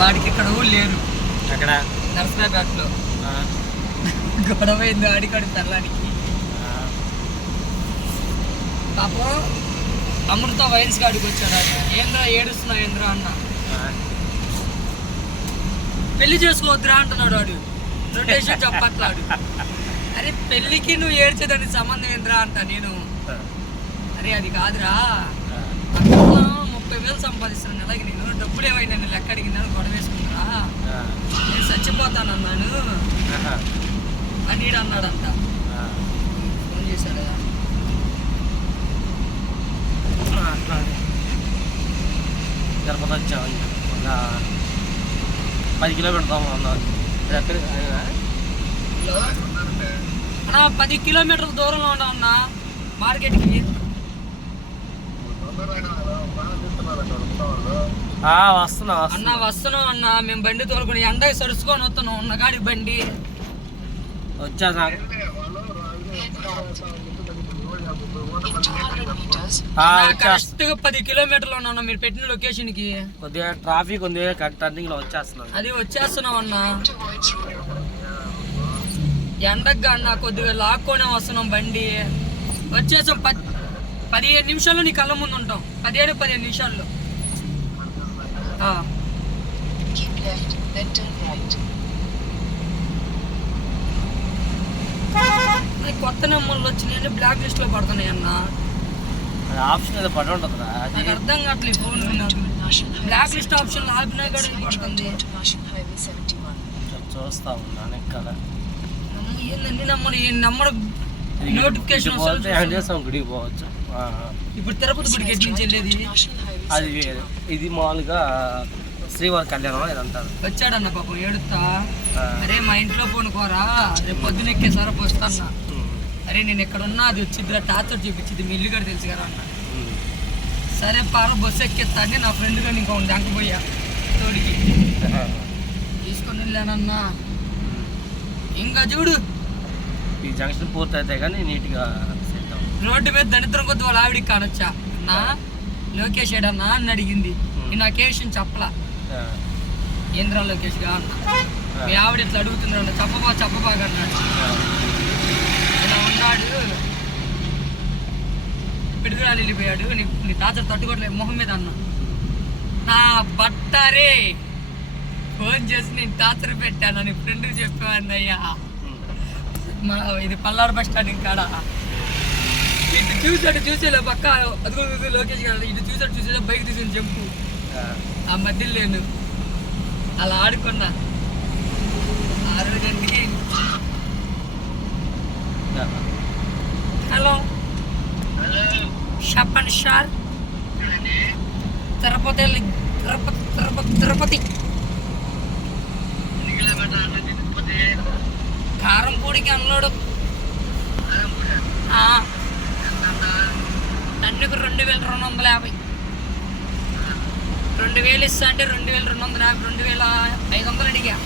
వాడికి ఇక్కడ ఊళ్ళు లేరు. అక్కడ నర్సరాపేటలో గొడవ అయింది ఆడికాడు తెల్లానికి. పాపం అమృత వైన్స్ కాడికి వచ్చాడు. ఏంద్రా ఏడుస్తున్నావు ఏంద్రా అన్న. పెళ్లి చేసుకోవద్దురా అంటున్నాడు వాడు. రొటేషన్ చెప్పట్లాడు. అరే పెళ్ళికి నువ్వు ఏడ్చేదానికి సంబంధం ఏంద్రా అంట నేను. అరే అది కాదురా, 30,000 సంపాదిస్తున్నాను నెలకి, నేను డబ్బులు ఏమైనా నేను లెక్క అడిగిందని గొడవ వేసుకున్నా, నేను చచ్చిపోతానన్నాను అని ఈడు అన్నాడంట. ఫోన్ చేశాడు కదా. తిరుపతి వచ్చాము, 10 కిలోమీటర్లు అన్నారు. 10 కిలోమీటర్ల దూరంలో ఉన్నా అన్న మార్కెట్కి. వస్తున్నాం అన్న, మేము బండి తోలుకొని ఎండకి సరుచుకొని వస్తున్నాం. ఉన్న కాడికి బండి వచ్చా కరెక్ట్ గా 10 కిలోమీటర్లు ఉన్నా మీరు పెట్టిన లొకేషన్ కి. కొద్దిగా ట్రాఫిక్ ఉంది, టర్నింగ్ లో వచ్చేస్తున్నాం. అది వచ్చేస్తున్నాం అన్న. ఎండగా అన్న కొద్దిగా లాక్కొనే వస్తున్నాం బండి. వచ్చేసాం 15 నిమిషాల్లో నీ కళ్ళ ముందు ఉంటాం. 15 నిమిషాల్లో. కొత్త నెంబర్లు వచ్చినాయి, బ్లాక్ లిస్ట్ లో పడుతున్నాయి అన్న. ఆప్షన్ ఏదో పడి ఉంటుందా? నాకు అర్థం కావట్లేదు. ఫోన్ బ్లాక్ లిస్ట్ ఆప్షన్ ఆపినా కూడా పడుతుంది. చూస్తా ఉన్నాను కదా. ఏందండి నెంబర్ నోటిఫికేషన్ గుడికి పోవచ్చు. ఇప్పుడు తిరుపతి గుడికి ఎట్ల నుంచి వెళ్ళేది? అది ఇది మామూలుగా శ్రీవారి కళ్యాణం ఇది అంటారు. వచ్చాడన్న పాపం ఏడుస్తా. అరే మా ఇంట్లో పోనుకోరా, రేపు పొద్దున ఎక్కేసారా వస్తాన్నా. అరే నేను ఎక్కడున్నా అది వచ్చిద్దిరా, టార్చర్ చూపించింది, మీ ఇల్లు కూడా తెలుసు కదా అన్న. సరే పార బస్సు ఎక్కేస్తా అని నా ఫ్రెండ్ కూడా ఇంకో దంకపోయా తోడికి తీసుకొని వెళ్ళానన్నా. ఇంకా చూడు ఈ జంక్షన్ పూర్తి అయితే కానీ నీట్గా రోడ్డు మీద దరిద్రం కొద్ది వాళ్ళ ఆవిడికి కానొచ్చా అన్నా, లోకేష్ ఏడన్నా అని అడిగింది. నాకు ఏ విషయం చెప్పలా. ఏంద్రా లోకేష్ గా అన్న, మీ ఆవిడ ఇట్లా అడుగుతున్నాడు, చెప్పబాగా అన్నాడు. ఇలా ఉన్నాడు, పిడుగురాలు వెళ్ళిపోయాడు, నీ తాత తట్టుకోవట్లేదు మొహం మీద అన్న. నా బట్టారే ఫోన్ చేసి నేను టార్చర్ పెట్టాను అని ఫ్రెండ్కి చెప్పాను అయ్యా. ఇది పల్లారు బస్ స్టాండ్ కాడ. ఇటు చూసేలే పక్క అదిగో లోకేష్ గారు, ఇటు చూసేలా బైక్ తీసుకుని జంపు. ఆ మధ్యలో లేను, అలా ఆడుకున్నా. 6 గంటకి హలో చెప్పండి సార్. తిరుపతి కారంపూడికి అన్నాడు. టన్నుకు 2,250. 2,000 ఇస్తా అంటే 2,250, 2,500 అడిగా.